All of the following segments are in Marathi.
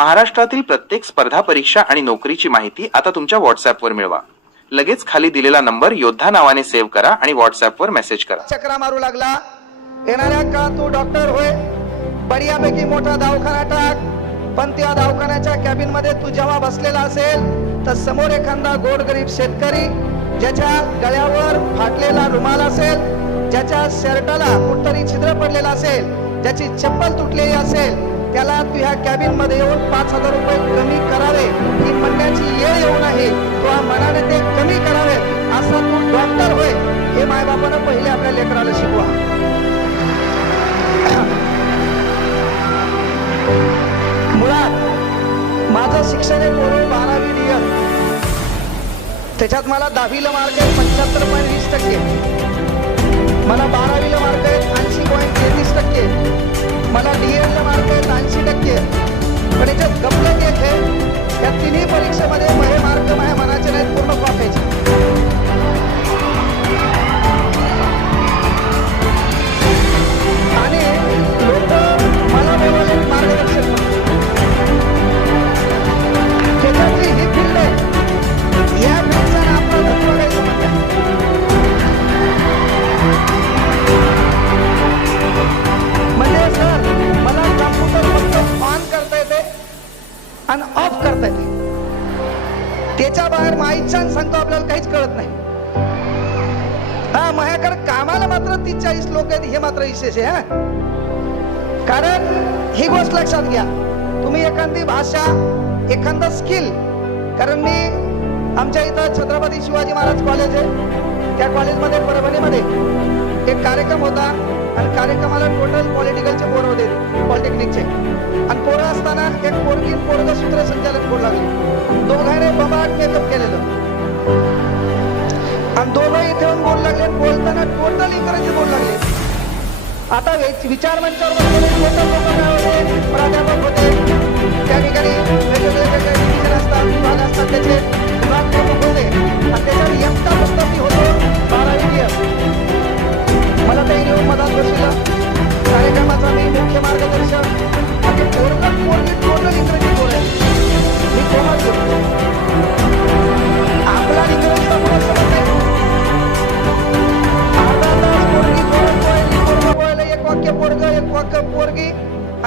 महाराष्ट्रातील प्रत्येक स्पर्धा परीक्षा आणि नोकरीची माहिती आता तुमच्या व्हॉट्सअपवर मिळवा. लगेच खाली दिलेला नंबर योद्धा नावाने सेव्ह करा आणि व्हॉट्सअपवर मेसेज करा. चक्रा मारू लागला. येणाऱ्या का तू डॉक्टर होय? बढियापैकी मोठा दवाखाना टाक. पण त्या दवाखान्याच्या कॅबिनमध्ये तू जेव्हा बसलेला असेल तर समोर एखादा गोरगरीब शेतकरी ज्याच्या गळ्यावर फाटलेला रुमाल असेल ज्याच्या शर्टाला कुठतरी छिद्र पडलेला असेल ज्याची चप्पल तुटलेली असेल त्याला तू ह्या कॅबिनमध्ये येऊन पाच हजार रुपये कमी करावे. ही म्हणण्याची येळ येऊन आहे. किंवा मनाने ते कमी करावे. असा तू डॉक्टर होय. हे मायबापानं पहिले आपल्या लेकराला शिकवा. मुळात माझं शिक्षण आहे पूर्व बारावी डिअर त्याच्यात मला दहावीला मार्क आहे पंच्याहत्तर पॉईंट वीस टक्के. मला बारावीला मार्क आहेत ऐंशी पॉईंट तेहतीस टक्के. मला डीएडला मार्क आहेत ऐंशी टक्के. मात्र तीस चाळीस लोक आहेत हे मात्र विशेष आहे हा? कारण ही गोष्ट लक्षात घ्या. तुम्ही एखादी भाषा एखादा स्किल कारण मी आमच्या इथं छत्रपती शिवाजी महाराज कॉलेज आहे. त्या कॉलेजमध्ये परभणीमध्ये एक कार्यक्रम होता आणि कार्यक्रमाला टोटल पॉलिटिकलचे पोर होते पॉलिटेक्निकचे आणि पोरं असताना एक पोरगी पोरग सूत्रसंचालन बोलू लागले. दोघांनी बबाट मेकअप केलेलं. आणि दोघं इथे येऊन बोलू लागले. बोलताना टोटल इंग्रजी बोलू लागले. आता विचार मंचावर बसलेले टोटल लोक प्राध्यापक होते? त्या ठिकाणी वेगवेगळे वेगळे असतात विभाग असतात. त्याचे विभाग प्रमुख होते. आणि त्याच्यावर एकटा पुस्तक होतो. बारावी year. मला ते येऊन मदत बसलं कार्यक्रमाचा मी मुख्य मार्गदर्शक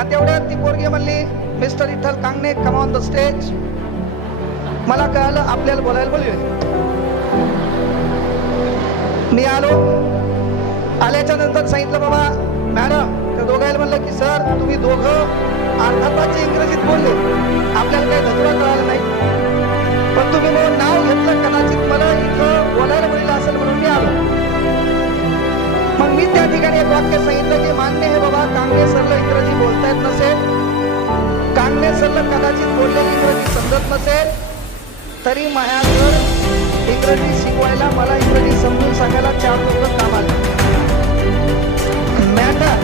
आणि तेवढ्यात ती पोरगी म्हणली mister इथल Kangane come on the stage मला कळालं आपल्याला बोलायला बोलूया. मी आलो. आल्याच्यानंतर सांगितलं बाबा मॅडम त्या दोघायला म्हणलं की सर तुम्ही दोघं अर्धा तासची इंग्रजीत बोलले. आपल्याला काही धतुरा कळाला नाही. पण तुम्ही मग नाव घेतलं कदाचित मला इथं बोलायला मिळलं असेल म्हणून मी आलो. मी त्या ठिकाणी एक वाक्य सांगितलं की मान्य हे बाबा कांगणे सरलं इंग्रजी बोलता येत नसेल कांगणे सरलं कदाचित बोललेली इंग्रजी समजत नसेल तरी माझ्यावर इंग्रजी शिकवायला मला इंग्रजी समजून सांगायला चार लोक काम आले. मॅटर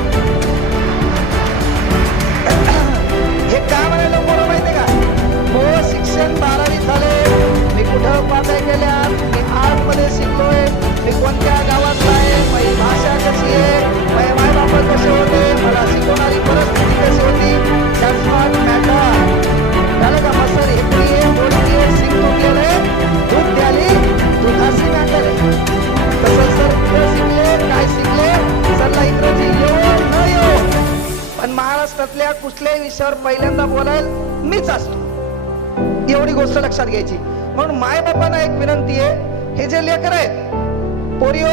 हे का म्हणायला बरं माहितीये का? हो शिक्षण बारावी झाले. मी कुठं उपाध्याय केल्या मी आर्टमध्ये शिकलोय. महाराष्ट्रातल्या कुठल्याही विषयावर पहिल्यांदा बोलायला मीच असतो. एवढी गोष्ट लक्षात घ्यायची. म्हणून मायबापांना एक विनंती आहे हे जे लेकर आहेत पोरिओ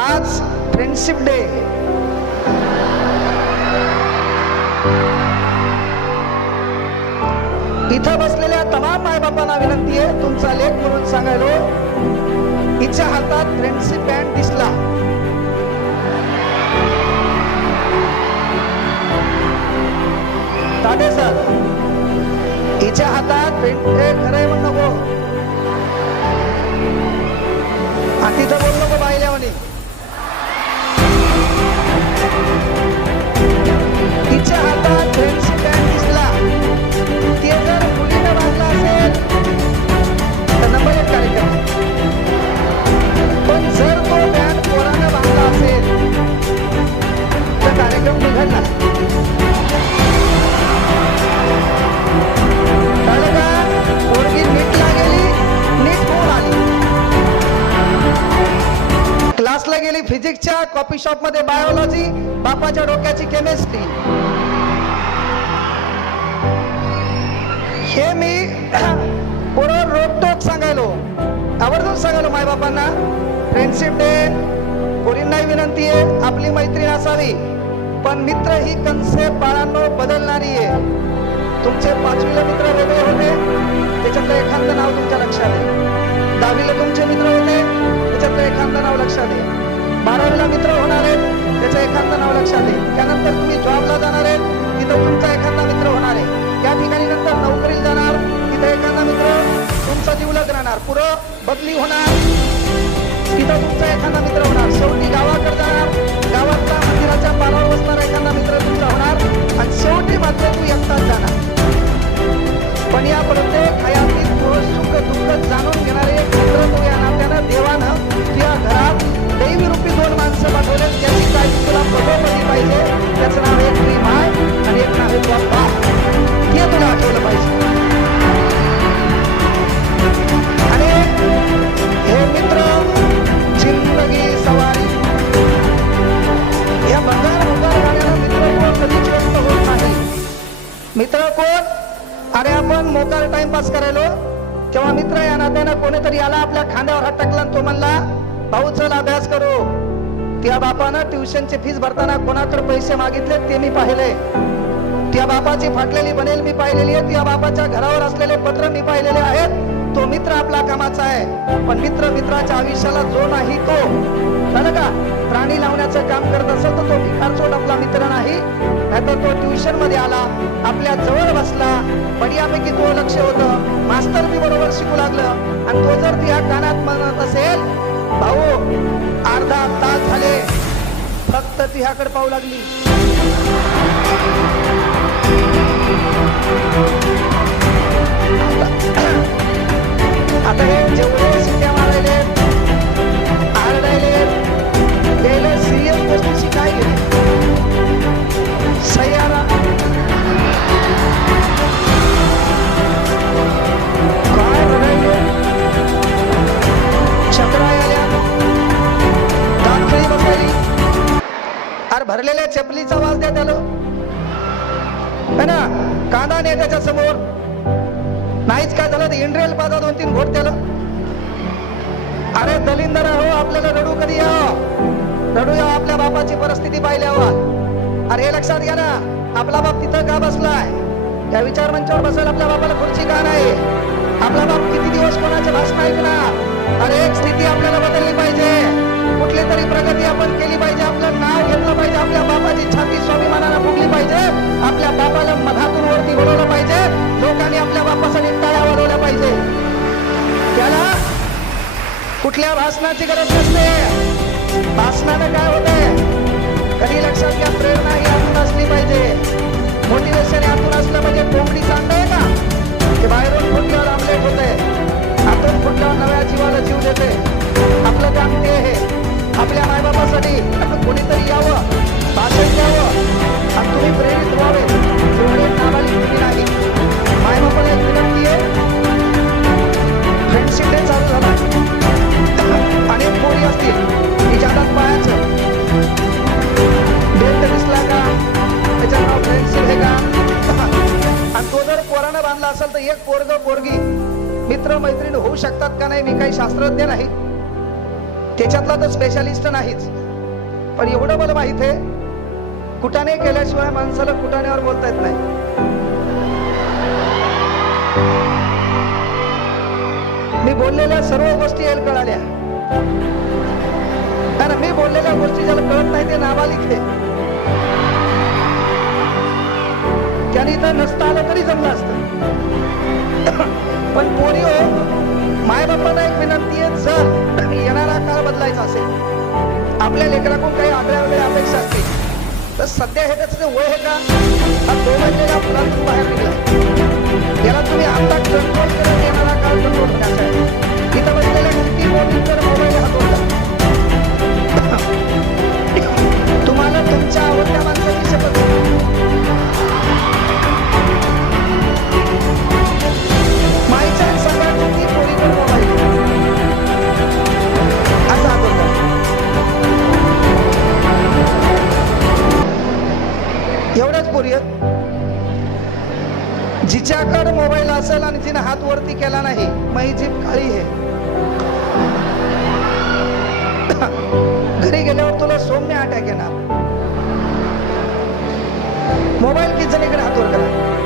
आज फ्रेंडशिप डे इथं बसलेल्या तमाम मायबापांना विनंती आहे तुमचा लेख म्हणून सांगायलो हिच्या हातात फ्रेंडशिप बँड दिसला. ताटे सर तिच्या हातात पेंट खरंय म्हण नको. आणि तिथं फिजिक्सच्या कॉफी शॉपमध्ये बायोलॉजी बापाच्या डोक्याची केमिस्ट्री हे मी पुढं रोकटोक सांगायलो. आवर्जून सांगायलो मायबापांना. फ्रेंडशिप डे पोरींनाही विनंती आहे आपली मैत्रीण असावी पण मित्र ही कन्सेप्ट बाळांनो बदलणारी आहे. तुमचे पाचवीला मित्र वेगळे होते त्याच्यातलं एखादं नाव तुमच्या लक्षात आहे. दहावीला तुमचे मित्र होते त्याच्यातलं एखादं नाव लक्षात आहे. बारावीला मित्र होणार आहेत. त्याचं एखादं नाव लक्षात आहे त्यानंतर तुम्ही जॉबला जाणार आहेत. तिथं तुमचा एखादा मित्र होणार आहे. त्या ठिकाणी नंतर नोकरीला जाणार. तिथं एखादा मित्र तुमचा जीवलग राहणार. पुढं बदली होणार. तिथं तुमचा एखादा मित्र होणार. शेवटी गावाकडे जाणार. नात्यानं कोणीतरी आला आपल्या खांद्यावर हात टाकला तो म्हणला भाऊ चल अभ्यास करू. त्या बापानं ट्युशनची फीस भरताना कोणाकडे पैसे मागितले ते मी पाहिले. त्या बापाची फाटलेली बनेल मी पाहिलेली आहे. त्या बापाच्या घरावर असलेले पत्र मी पाहिलेले आहेत. तो मित्र आपला कामाचा आहे. पण मित्र मित्राच्या आयुष्याला जो नाही तो. झालं का? प्राणी लावण्याचं काम करत असेल तर तो भिकारचोट आपला मित्र नाही. नाहीतर तो ट्युशनमध्ये आला आपल्या जवळ बसला. बढियापैकी तो लक्ष होतं. मास्तर बी बरोबर शिकू लागलं. आणि तो जर त्या कानात म्हणत असेल भाऊ अर्धा तास झाले. फक्त तिच्याकडे पाहू लागली. चपलीचा आवाज द्या त्याला. है ना? कांदा नाही त्याच्यासमोर. नाहीच काय झालं? तर इंड्रेल पाजा दोन तीन घोट त्याला. अरे दलिंदर हो आपल्याला रडू कधी या? रडू या आपल्या बापाची परिस्थिती पाहिल्यावर. अरे हे लक्षात घ्या ना आपला बाप तिथं का बसलाय? त्या विचार मंचावर बसायला आपल्या बापाला खुर्ची का नाही? आपला बाप किती दिवस कोणाचे भाषण ऐकणार? अरे एक स्थिती आपल्याला बदलली पाहिजे. कुठली तरी प्रगती आपण केली पाहिजे आपलं नाव घेतलं पाहिजे आपल्या बापाची छाती स्वाभिमानाला फुगली पाहिजे आपल्या बापाला मधातून वरती बोलवलं पाहिजे लोकांनी आपल्या बापासाठी टाळ्या वाढवल्या पाहिजे. त्याला कुठल्या भाषणाची गरज नसते. भाषणानं काय होतंय? कधी लक्षात घ्या प्रेरणा ही आतून असली पाहिजे. मोटिवेशन आतून असलं म्हणजे कोंबडी चांगलं आहे का? ते बाहेरून मायबापासाठी कोणीतरी यावं. भाषण द्यावं आणि तुम्ही प्रेरित व्हावे. एवढे नावाली तुम्ही नाही. मायबापाला एक विनंती आहे. फ्रेंडशिप डे चालू झाला. अनेक पोरी असतील की हातात पायाचं. डेट दिसला का त्याच्या नाव फ्रेंडशिप आहे का आणि तो जर पोरानं बांधला असेल तर एक पोरग पोरगी मित्र मैत्रीण होऊ शकतात का नाही? मी काही शास्त्रज्ञ नाही. त्याच्यातला तर स्पेशालिस्ट नाहीच. पण एवढं मला माहीत आहे कुटाने केल्याशिवाय माणसाला कुटाण्यावर बोलता येत नाही. मी बोललेल्या सर्व गोष्टी यायला कळाल्या. कारण मी बोललेल्या गोष्टी ज्याला कळत नाही ते नाबालिक आहे. त्याने तर नसता आलं तरी जमलं असतं. पण पोरी हो मायबापांना एक विनंती आहे जर येणारा काळ बदलायचा असेल आपल्या लेकराकडून तर सध्या हे त्याचं जे वय आहे का हा तो बनलेल्या मुलांतून बाहेर निघला. त्याला तुम्ही आता कंट्रोल करत येणारा काळ कंट्रोल करायचा आहे. इथं बसलेल्या किती मोठी पोरी जिच्याकडे मोबाईल असेल आणि जिने हात वरती केला नाही मी जीप काळी आहे. घरी गेल्यावर तुला सौम्य अटॅक येणार. मोबाईल किचन इकडे हातवर करा.